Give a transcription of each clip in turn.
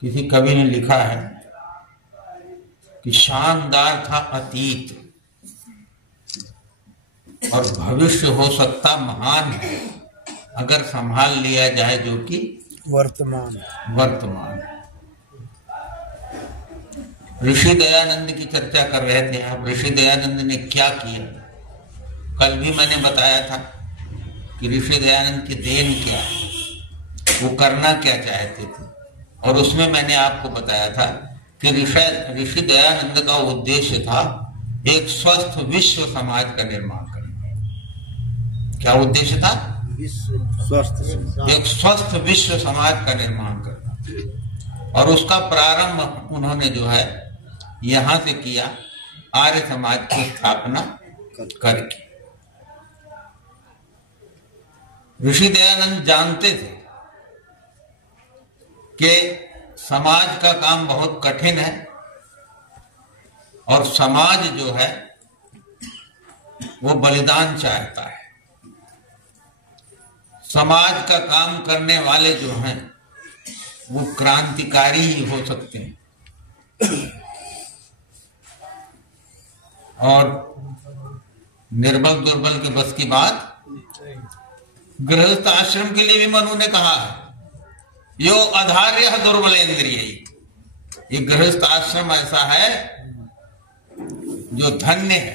किसी कवि ने लिखा है कि शानदार था अतीत और भविष्य हो सकता महान है अगर संभाल लिया जाए जो कि वर्तमान। ऋषि दयानंद की चर्चा कर रहे थे आप। ऋषि दयानंद ने क्या किया? कल भी मैंने बताया था कि ऋषि दयानंद की देन क्या है, वो करना क्या चाहते थे, और उसमें मैंने आपको बताया था कि ऋषि दयानंद का उद्देश्य था एक स्वस्थ विश्व समाज का निर्माण करना। क्या उद्देश्य था? एक स्वस्थ विश्व समाज का निर्माण करना। और उसका प्रारंभ उन्होंने जो है यहां से किया, आर्य समाज की स्थापना करके। ऋषि दयानंद जानते थे कि समाज का काम बहुत कठिन है और समाज जो है वो बलिदान चाहता है। समाज का काम करने वाले जो हैं वो क्रांतिकारी ही हो सकते हैं, और निर्बल दुर्बल के बस की बात। गृहस्थ आश्रम के लिए भी मनु ने कहा है यो अधार्य दुर्बलेंद्रिय। ये गृहस्थ आश्रम ऐसा है जो धन्य है।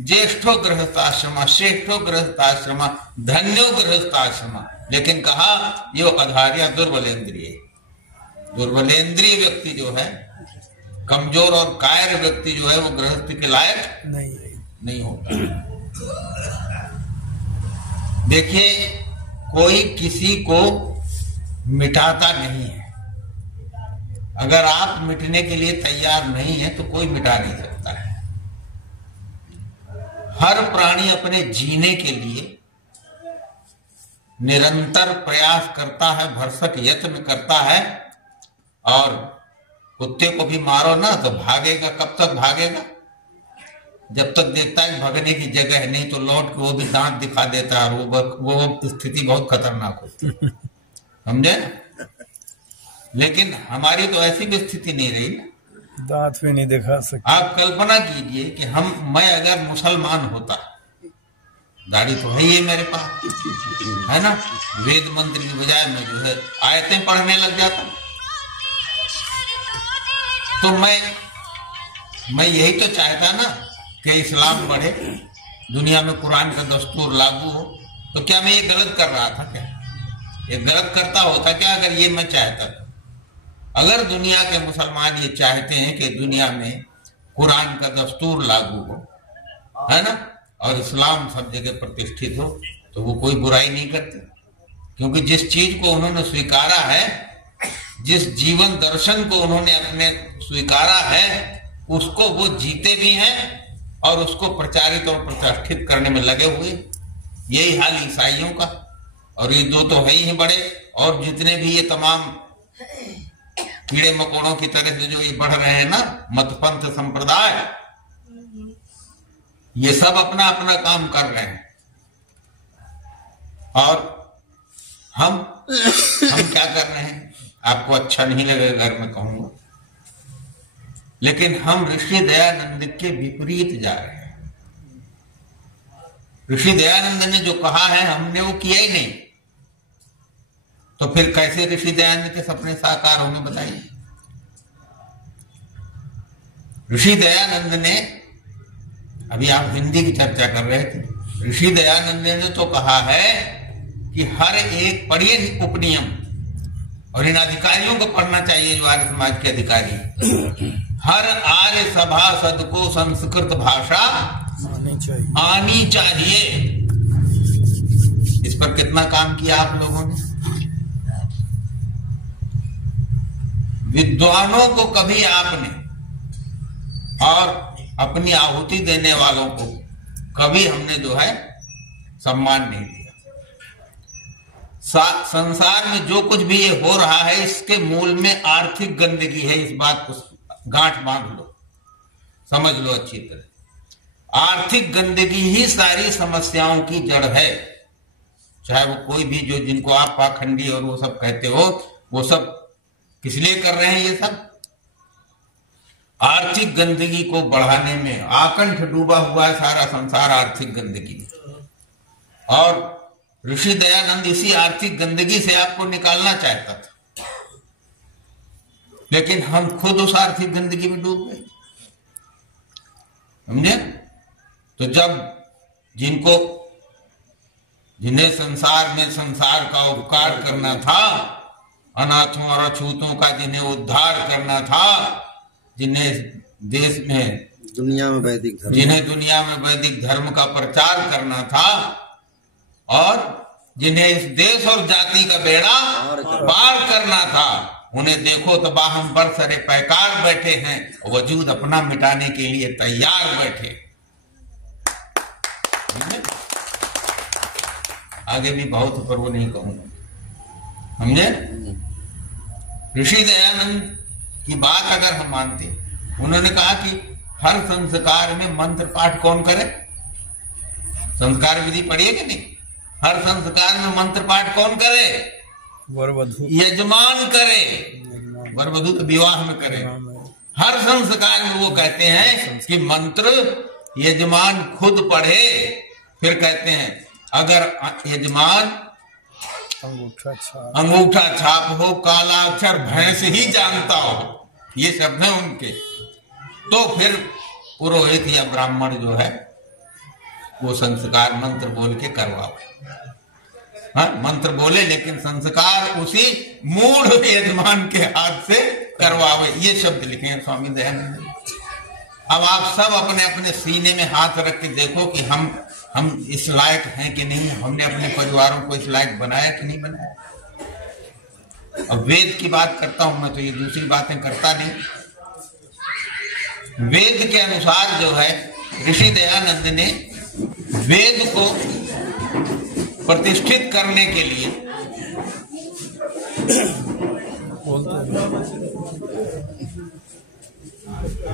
ज्येष्ठो गृहस्थाश्रम श्रेष्ठो गृहस्थाश्रम धन्यो गृहस्थाश्रम। लेकिन कहा यो अधार्य दुर्बलेंद्रिय। दुर्बलेंद्रिय व्यक्ति जो है, कमजोर और कायर व्यक्ति जो है, वो गृहस्थ के लायक नहीं होता। देखिए, कोई किसी को मिटाता नहीं है। अगर आप मिटने के लिए तैयार नहीं है तो कोई मिटा नहीं सकता है। हर प्राणी अपने जीने के लिए निरंतर प्रयास करता है, भरसक यत्न करता है। और कुत्ते को भी मारो ना तो भागेगा। कब तक भागेगा? जब तक देखता है भागने की जगह है, नहीं तो लौट के वो भी दांत दिखा देता है, और वो स्थिति बहुत खतरनाक होती है। समझे? लेकिन हमारी तो ऐसी भी स्थिति नहीं रही ना, दांत भी नहीं दिखा सकते। आप कल्पना कीजिए कि मैं अगर मुसलमान होता, दाढ़ी तो है ही मेरे पास, है ना, वेद मंत्र की बजाय मैं जो है आयतें पढ़ने लग जाता, तो मैं यही तो चाहता ना कि इस्लाम बढ़े, दुनिया में कुरान का दस्तूर लागू हो। तो क्या मैं ये गलत कर रहा था? क्या ये गलत करता होता क्या अगर ये मैं चाहता था? अगर दुनिया के मुसलमान ये चाहते हैं कि दुनिया में कुरान का दस्तूर लागू हो, है ना, और इस्लाम सब जगह प्रतिष्ठित हो, तो वो कोई बुराई नहीं करते। क्योंकि जिस चीज को उन्होंने स्वीकारा है, जिस जीवन दर्शन को उन्होंने अपने स्वीकारा है, उसको वो जीते भी हैं और उसको प्रचारित और प्रतिष्ठित करने में लगे हुए। यही हाल ईसाइयों का। और ये दो तो है ही बड़े, और जितने भी ये तमाम कीड़े मकोड़ों की तरह से जो ये बढ़ रहे हैं ना, मतपंथ संप्रदाय, ये सब अपना अपना काम कर रहे हैं। और हम क्या कर रहे हैं? आपको अच्छा नहीं लगेगा अगर मैं कहूंगा, लेकिन हम ऋषि दयानंद के विपरीत जा रहे हैं। ऋषि दयानंद ने जो कहा है हमने वो किया ही नहीं, तो फिर कैसे ऋषि दयानंद के सपने साकार होंगे बताइए? ऋषि दयानंद ने, अभी आप हिंदी की चर्चा कर रहे थे, ऋषि दयानंद ने तो कहा है कि हर एक, पढ़िए उपनियम, और इन अधिकारियों को पढ़ना चाहिए जो आर्य समाज के अधिकारी। हर आर्य सभासद को संस्कृत भाषा आनी चाहिए। इस पर कितना काम किया आप लोगों ने? विद्वानों को कभी आपने, और अपनी आहुति देने वालों को कभी हमने जो है सम्मान नहीं दिया। संसार में जो कुछ भी ये हो रहा है, इसके मूल में आर्थिक गंदगी है। इस बात को गांठ बांध लो, समझ लो अच्छी तरह। आर्थिक गंदगी ही सारी समस्याओं की जड़ है। चाहे वो कोई भी, जो जिनको आप पाखंडी और वो सब कहते हो, वो सब किस लिए कर रहे हैं? ये सब आर्थिक गंदगी को बढ़ाने में आकंठ डूबा हुआ है सारा संसार आर्थिक गंदगी में। और ऋषि दयानंद इसी आर्थिक गंदगी से आपको निकालना चाहता था, लेकिन हम खुद उस आर्थिक गंदगी में डूब गए, समझे? तो जब जिन्हें संसार में संसार का उपकार करना था, अनाथों और अछूतों का जिन्हें उद्धार करना था, जिन्हें देश में दुनिया में वैदिक धर्म का प्रचार करना था, और जिन्हें इस देश और जाति का बेड़ा पार करना था, उन्हें देखो तो बाहम बरसरे पैकार बैठे हैं, वजूद अपना मिटाने के लिए तैयार बैठे। आगे भी बहुत, पर वो नहीं कहूंगा, समझे? ऋषि दयानंद की बात अगर हम मानते, उन्होंने कहा कि हर संस्कार में मंत्र पाठ कौन करे? संस्कार विधि पढ़िए कि नहीं? हर संस्कार में मंत्र पाठ कौन करे? वरवधू यजमान करे। वरवधू तो विवाह में करे। हर संस्कार में वो कहते हैं कि मंत्र यजमान खुद पढ़े। फिर कहते हैं अगर यजमान अंगूठा छाप हो, काला अक्षर भैंस ही जानता हो, ये शब्द है उनके, तो फिर पुरोहित या ब्राह्मण जो है वो संस्कार मंत्र बोल के करवाओ। हाँ, मंत्र बोले लेकिन संस्कार उसी मूढ़ यजमान के हाथ से करवावे। ये शब्द लिखे हैं स्वामी दयानंद। अब आप सब अपने अपने सीने में हाथ रख के देखो कि हम इस लायक हैं कि नहीं, हमने अपने परिवारों को इस लायक बनाया कि नहीं बनाया। अब वेद की बात करता हूं मैं, तो ये दूसरी बातें करता नहीं। वेद के अनुसार जो है, ऋषि दयानंद ने वेद को प्रतिष्ठित करने के लिए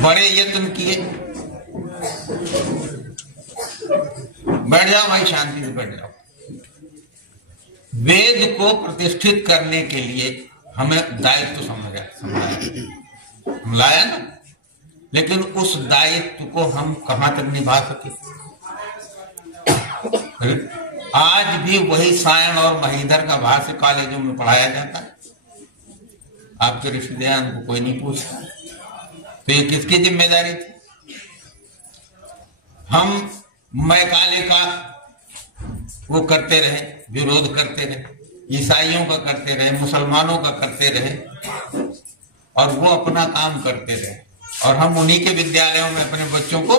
बड़े यत्न किए। बैठ जाओ भाई, शांति से बैठ जाओ। वेद को प्रतिष्ठित करने के लिए हमें दायित्व लाया ना, लेकिन उस दायित्व को हम कहां तक निभा सके? आज भी वही सायण और महीधर का भाष्य कॉलेजों में पढ़ाया जाता है। आपके ऋषि दयानंद को कोई नहीं पूछता, तो ये किसकी जिम्मेदारी थी? हम मैकाले का वो करते रहे, विरोध करते रहे, ईसाइयों का करते रहे, मुसलमानों का करते रहे, और वो अपना काम करते रहे, और हम उन्हीं के विद्यालयों में अपने बच्चों को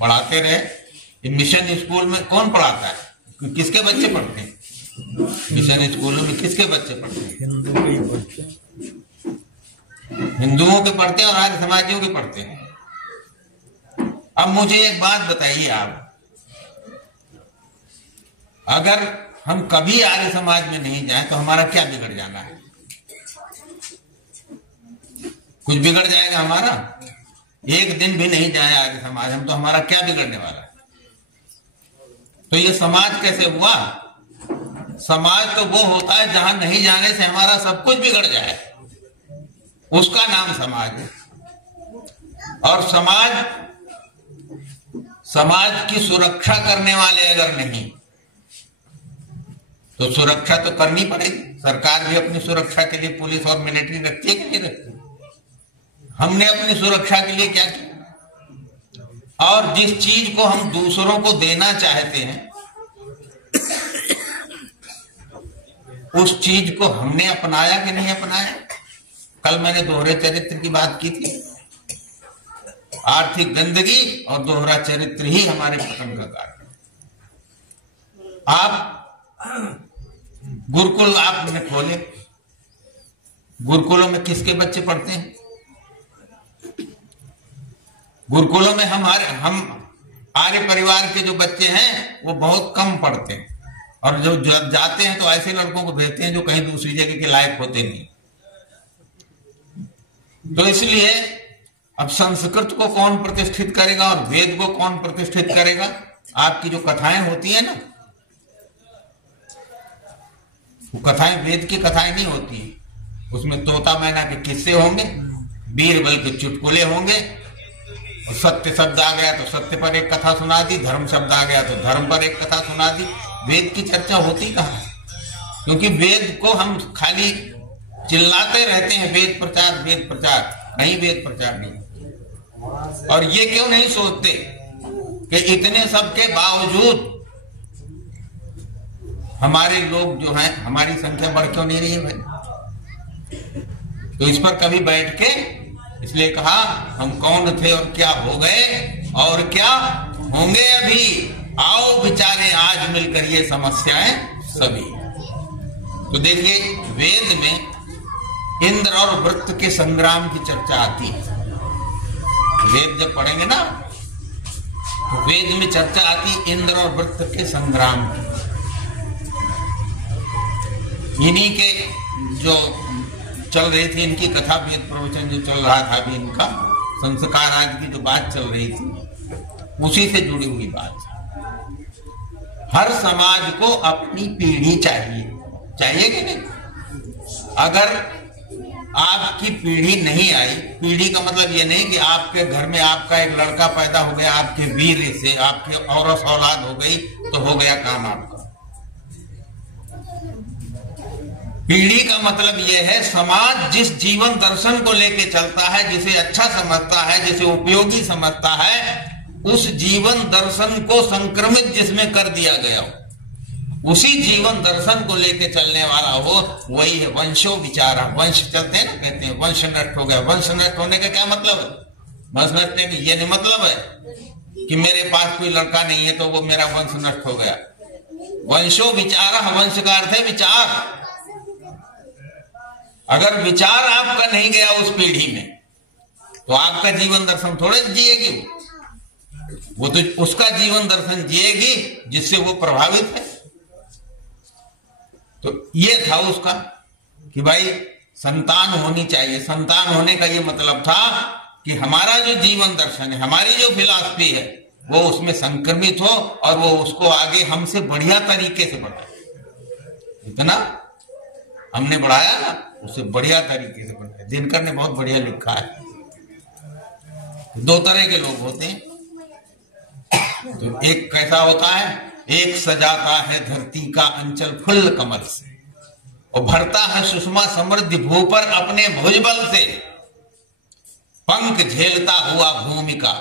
पढ़ाते रहे। मिशन स्कूल में कौन पढ़ाता है? किसके बच्चे पढ़ते हैं? मिशन स्कूलों में किसके बच्चे पढ़ते हैं? हिंदुओं के पढ़ते हैं और आर्य समाजियों के पढ़ते हैं। अब मुझे एक बात बताइए आप, अगर हम कभी आर्य समाज में नहीं जाएं तो हमारा क्या बिगड़ जाना है? कुछ बिगड़ जाएगा हमारा? एक दिन भी नहीं जाए आर्य समाज हम, तो हमारा क्या बिगड़ने वाला है? तो ये समाज कैसे हुआ? समाज तो वो होता है जहां नहीं जाने से हमारा सब कुछ बिगड़ जाए, उसका नाम समाज है। और समाज की सुरक्षा करने वाले अगर नहीं, तो सुरक्षा तो करनी पड़ेगी। सरकार भी अपनी सुरक्षा के लिए पुलिस और मिलिट्री रखती है कि नहीं रखती? हमने अपनी सुरक्षा के लिए क्या किया? और जिस चीज को हम दूसरों को देना चाहते हैं, उस चीज को हमने अपनाया कि नहीं अपनाया? कल मैंने दोहरे चरित्र की बात की थी। आर्थिक गंदगी और दोहरा चरित्र ही हमारे पतन का कारण। आप गुरुकुल आपने खोले, गुरुकुलों में किसके बच्चे पढ़ते हैं? गुरुकुलों में हम आर्य परिवार के जो बच्चे हैं वो बहुत कम पढ़ते हैं, और जो जाते हैं तो ऐसे लड़कों को भेजते हैं जो कहीं दूसरी जगह के लायक होते नहीं। तो इसलिए अब संस्कृत को कौन प्रतिष्ठित करेगा और वेद को कौन प्रतिष्ठित करेगा? आपकी जो कथाएं होती है ना, वो कथाएं वेद की कथाएं नहीं होती, उसमें तोता मैना के किस्से होंगे, बीरबल के चुटकुले होंगे, और सत्य शब्द आ गया तो सत्य पर एक कथा सुना दी, धर्म शब्द आ गया तो धर्म पर एक कथा सुना दी। वेद की चर्चा होती कहाँ है? क्योंकि वेद को हम खाली चिल्लाते रहते हैं, वेद प्रचार वेद प्रचार, कहीं वेद प्रचार नहीं। और ये क्यों नहीं सोचते कि इतने सब के बावजूद हमारे लोग जो हैं, हमारी संख्या बढ़ क्यों नहीं रही है भाई? तो इस पर कभी बैठ के, इसलिए कहा हम कौन थे और क्या हो गए और क्या होंगे अभी, आओ विचारें आज मिलकर ये समस्याएं सभी। तो देखिए वेद में इंद्र और वृत्त के संग्राम की चर्चा आती है। वेद जब पढ़ेंगे ना तो वेद में चर्चा आती है इंद्र और वृत्त के संग्राम की। इन्हीं के जो चल रही थी इनकी कथा, वेद प्रवचन जो चल रहा था अभी, इनका संस्कार आदि की जो बात चल रही थी, उसी से जुड़ी हुई बात। हर समाज को अपनी पीढ़ी चाहिए, चाहिए कि नहीं? अगर आपकी पीढ़ी नहीं आई, पीढ़ी का मतलब ये नहीं कि आपके घर में आपका एक लड़का पैदा हो गया, आपके वीर से आपकी औरस औलाद हो गई तो हो गया काम आपका। पीढ़ी का मतलब यह है समाज जिस जीवन दर्शन को लेके चलता है, जिसे अच्छा समझता है, जिसे उपयोगी समझता है, उस जीवन दर्शन को संक्रमित जिसमें कर दिया गया हो, उसी जीवन दर्शन को लेके चलने वाला हो, वही है वंशो विचारा। वंश चलते हैं ना, कहते हैं वंश नष्ट हो गया। वंश नष्ट होने का क्या मतलब है? वंश नष्ट होने का ये नहीं मतलब है कि मेरे पास कोई लड़का नहीं है तो वो मेरा वंश नष्ट हो गया। वंशो विचारा, वंश का अर्थ है विचार। अगर विचार आपका नहीं गया उस पीढ़ी में तो आपका जीवन दर्शन थोड़े जिएगी वो तो उसका जीवन दर्शन जिएगी जिससे वो प्रभावित है। तो ये था उसका कि भाई संतान होनी चाहिए। संतान होने का ये मतलब था कि हमारा जो जीवन दर्शन है, हमारी जो फिलॉसफी है, वो उसमें संक्रमित हो और वो उसको आगे हमसे बढ़िया तरीके से बढ़ाए। इतना हमने बढ़ाया ना, उससे बढ़िया तरीके से बढ़ाया। दिनकर ने बहुत बढ़िया लिखा है। दो तरह के लोग होते हैं। तो एक कैसा होता है, एक सजाता है धरती का अंचल फुल्ल कमल से और भरता है सुषमा समृद्धि भू पर अपने भुजबल से, पंख झेलता हुआ भूमि का,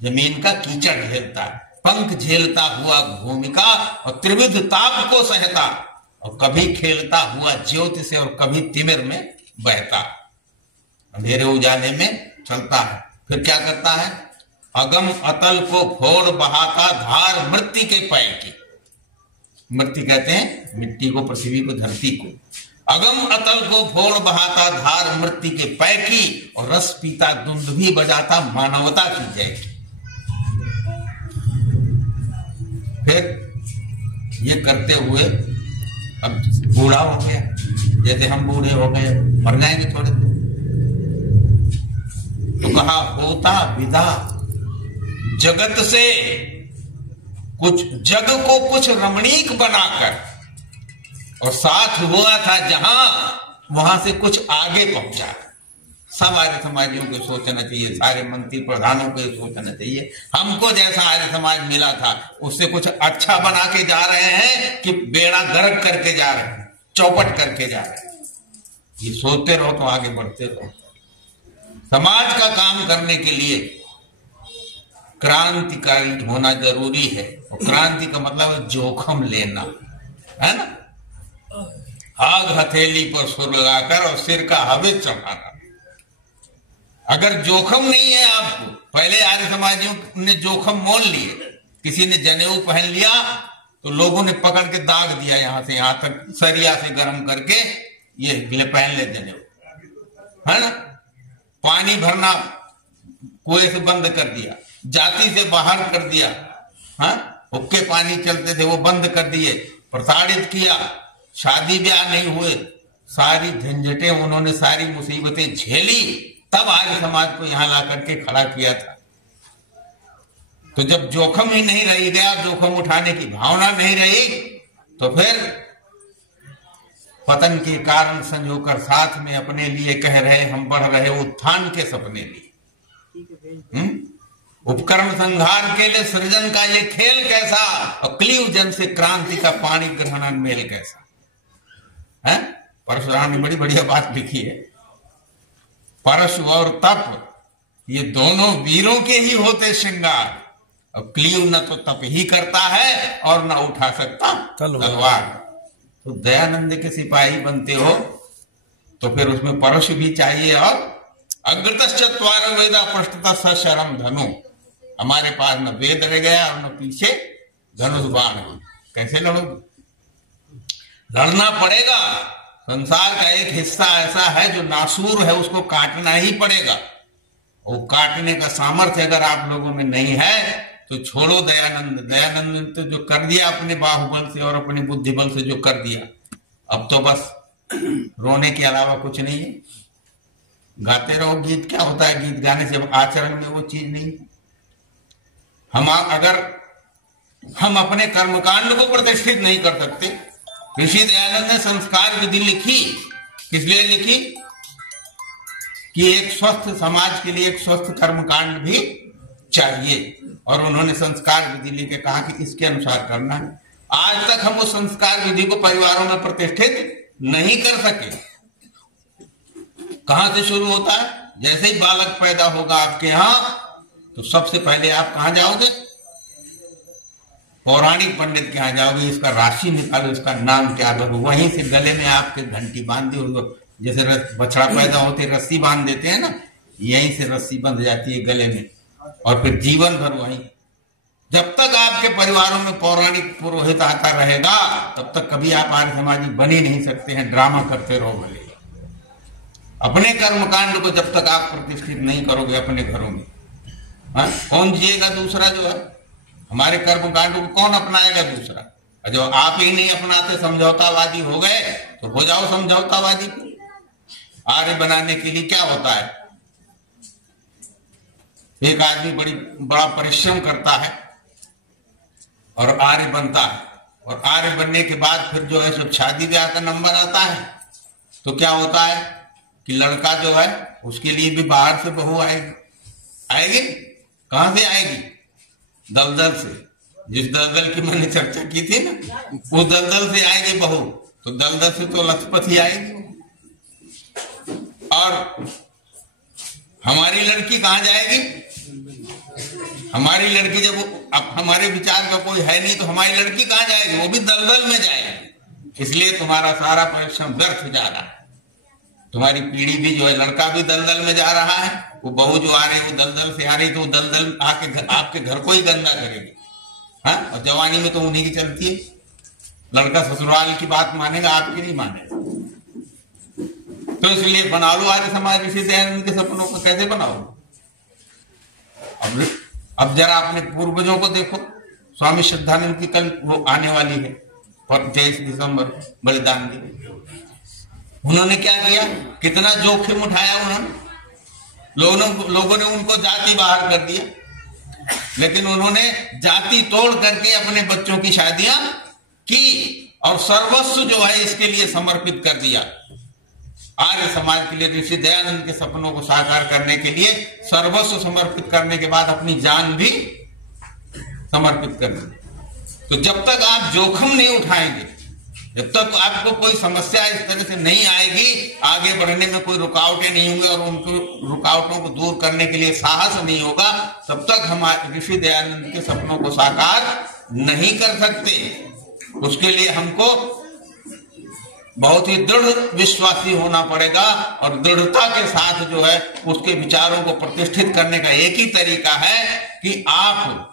जमीन का कीचड़ झेलता है, पंख झेलता हुआ भूमि का और त्रिविध ताप को सहता और कभी खेलता हुआ ज्योति से और कभी तिमिर में बहता, अंधेरे उजाले में चलता है। फिर क्या करता है, अगम अतल को फोड़ बहाता धार मृत्यु के पैर की। मृत्यु कहते हैं मिट्टी को, पृथ्वी को, धरती को। अगम अतल को फोड़ बहाता धार मृत्यु के पैर की और रस पीता दुंदुभी बजाता मानवता की जय की। फिर ये करते हुए अब बूढ़ा हो गया, जैसे हम बूढ़े हो गए, मर जाएंगे थोड़े दिन। तो कहा होता विदा जगत से कुछ, जग को कुछ रमणीक बनाकर, और साथ हुआ था जहां वहां से कुछ आगे पहुंचा। सब आर्य समाजियों को सोचना चाहिए, सारे मंत्री प्रधानों को सोचना चाहिए, हमको जैसा आर्य समाज मिला था उससे कुछ अच्छा बना के जा रहे हैं कि बेड़ा गर्क करके जा रहे हैं, चौपट करके जा रहे हैं। ये सोचते रहो तो आगे बढ़ते रहो। समाज का काम करने के लिए क्रांतिकारी होना जरूरी है, और क्रांति का मतलब है जोखम लेना, है ना। आग हथेली पर सुर लगाकर और सिर का हवे चढ़ाना। अगर जोखम नहीं है आपको, पहले आर्य समाजियों ने जोखम मोल लिए। किसी ने जनेऊ पहन लिया तो लोगों ने पकड़ के दाग दिया यहां से यहां तक, सरिया से गर्म करके ये पहन ले जनेऊ, है ना। पानी भरना कुएं से बंद कर दिया, जाति से बाहर कर दिया, हाँ, हुक्के पानी चलते थे वो बंद कर दिए, प्रताड़ित किया, शादी ब्याह नहीं हुए, सारी झंझटें उन्होंने, सारी मुसीबतें झेली, तब आर्य समाज को यहां ला करके खड़ा किया था। तो जब जोखम ही नहीं रही गया, जोखम उठाने की भावना नहीं रही, तो फिर पतन के कारण संजोकर साथ में अपने लिए कह रहे हम बढ़ रहे उत्थान के सपने लिए। उपकरण संहार के लिए सृजन का ये खेल कैसा, और क्लीव जन से क्रांति का पानी ग्रहण मेल कैसा है। परशुराम ने बड़ी बढ़िया बात लिखी है, परशु और तप ये दोनों वीरों के ही होते श्रृंगार, और क्लीव न तो तप ही करता है और न उठा सकता तलवार। तो दयानंद के सिपाही बनते हो तो फिर उसमें परशु भी चाहिए, और अग्रतश्चत्वारो वेदा पृष्ठतः सशरम धनु। हमारे पास न वेद रह गया और न पीछे धनुष बाण। कैसे लड़ोगे? लड़ना पड़ेगा। संसार का एक हिस्सा ऐसा है जो नासूर है, उसको काटना ही पड़ेगा। वो काटने का सामर्थ्य अगर आप लोगों में नहीं है तो छोड़ो दयानंद। दयानंद ने तो जो कर दिया अपने बाहुबल से और अपने बुद्धि बल से जो कर दिया, अब तो बस रोने के अलावा कुछ नहीं है। गाते रहो गीत, क्या होता है गीत गाने से, आचरण में वो चीज नहीं। अगर हम अपने कर्मकांड को प्रतिष्ठित नहीं कर सकते, ऋषि दयानंद ने संस्कार विधि लिखी। किस लिए लिखी? कि एक स्वस्थ समाज के लिए एक स्वस्थ कर्मकांड भी चाहिए, और उन्होंने संस्कार विधि लेके कहा कि इसके अनुसार करना है। आज तक हम उस संस्कार विधि को परिवारों में प्रतिष्ठित नहीं कर सके। कहां से शुरू होता है? जैसे ही बालक पैदा होगा आपके यहां, तो सबसे पहले आप कहां जाओगे? पौराणिक पंडित के यहां जाओगे, इसका राशि निकालो, इसका नाम क्या है, वहीं से गले में आपके घंटी बांध दी। जैसे बछड़ा पैदा होते रस्सी बांध देते हैं ना, यहीं से रस्सी बंध जाती है गले में, और फिर जीवन भर वहीं। जब तक आपके परिवारों में पौराणिक पुरोहित आता रहेगा, तब तक कभी आप आर्य समाजी बन ही नहीं सकते हैं। ड्रामा करते रहो भले। अपने कर्मकांड को जब तक आप प्रतिष्ठित नहीं करोगे अपने घरों में, कौन जिएगा? दूसरा जो है, हमारे कर्मकांड को कौन अपनाएगा? दूसरा। जो आप ही नहीं अपनाते, समझौतावादी हो गए, तो हो जाओ समझौतावादी। आर्य बनाने के लिए क्या होता है? एक आदमी बड़ा परिश्रम करता है और आर्य बनता है, और आर्य बनने के बाद फिर जो है जब शादी ब्याह का नंबर आता है तो क्या होता है कि लड़का जो है उसके लिए भी बाहर से बहू आएगी। कहां से आएगी? दलदल से। जिस दलदल की मैंने चर्चा की थी ना, वो दलदल से आएगी बहू, तो दलदल से तो लथपथ ही आएगी। और हमारी लड़की कहां जाएगी? हमारी लड़की जब अब हमारे विचार का कोई है नहीं, तो हमारी लड़की कहां जाएगी? वो भी दलदल में जाएगी। इसलिए तुम्हारा सारा परिश्रम व्यर्थ जा रहा है। तुम्हारी पीढ़ी भी जो है, लड़का भी दलदल में जा रहा है, वो बहू जो आ रही है वो दलदल से आ रही, तो वो दलदल आके आपके घर को ही गंदा करेगी। हाँ, और जवानी में तो उन्हीं की चलती है। लड़का ससुराल की बात मानेगा, आपकी नहीं मानेगा। तो इसलिए बना लो आर्य समाज ऋषि दयानंद के सपनों को। कैसे बनाओ? अब जरा अपने पूर्वजों को देखो। स्वामी श्रद्धानंद की कल वो आने वाली है 23 दिसंबर बलिदान दिवस। उन्होंने क्या किया? कितना जोखिम उठाया उन्होंने। लोगों ने उनको जाति बाहर कर दिया, लेकिन उन्होंने जाति तोड़ करके अपने बच्चों की शादियां की, और सर्वस्व जो है इसके लिए समर्पित कर दिया। आर्य समाज के लिए, ऋषि दयानंद के सपनों को साकार करने के लिए सर्वस्व समर्पित करने के बाद अपनी जान भी समर्पित कर दी। तो जब तक आप जोखिम नहीं उठाएंगे, जब तक आपको कोई समस्या इस तरह से नहीं आएगी, आगे बढ़ने में कोई रुकावटें नहीं होंगी और उनको रुकावटों को दूर करने के लिए साहस नहीं होगा, तब तक हम ऋषि दयानंद के सपनों को साकार नहीं कर सकते। उसके लिए हमको बहुत ही दृढ़ विश्वासी होना पड़ेगा, और दृढ़ता के साथ जो है उसके विचारों को प्रतिष्ठित करने का एक ही तरीका है कि आप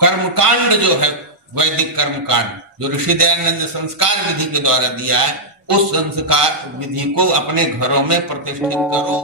कर्मकांड जो है, वैदिक कर्मकांड जो ऋषि दयानंद ने संस्कार विधि के द्वारा दिया है, उस संस्कार विधि को अपने घरों में प्रतिष्ठित करो।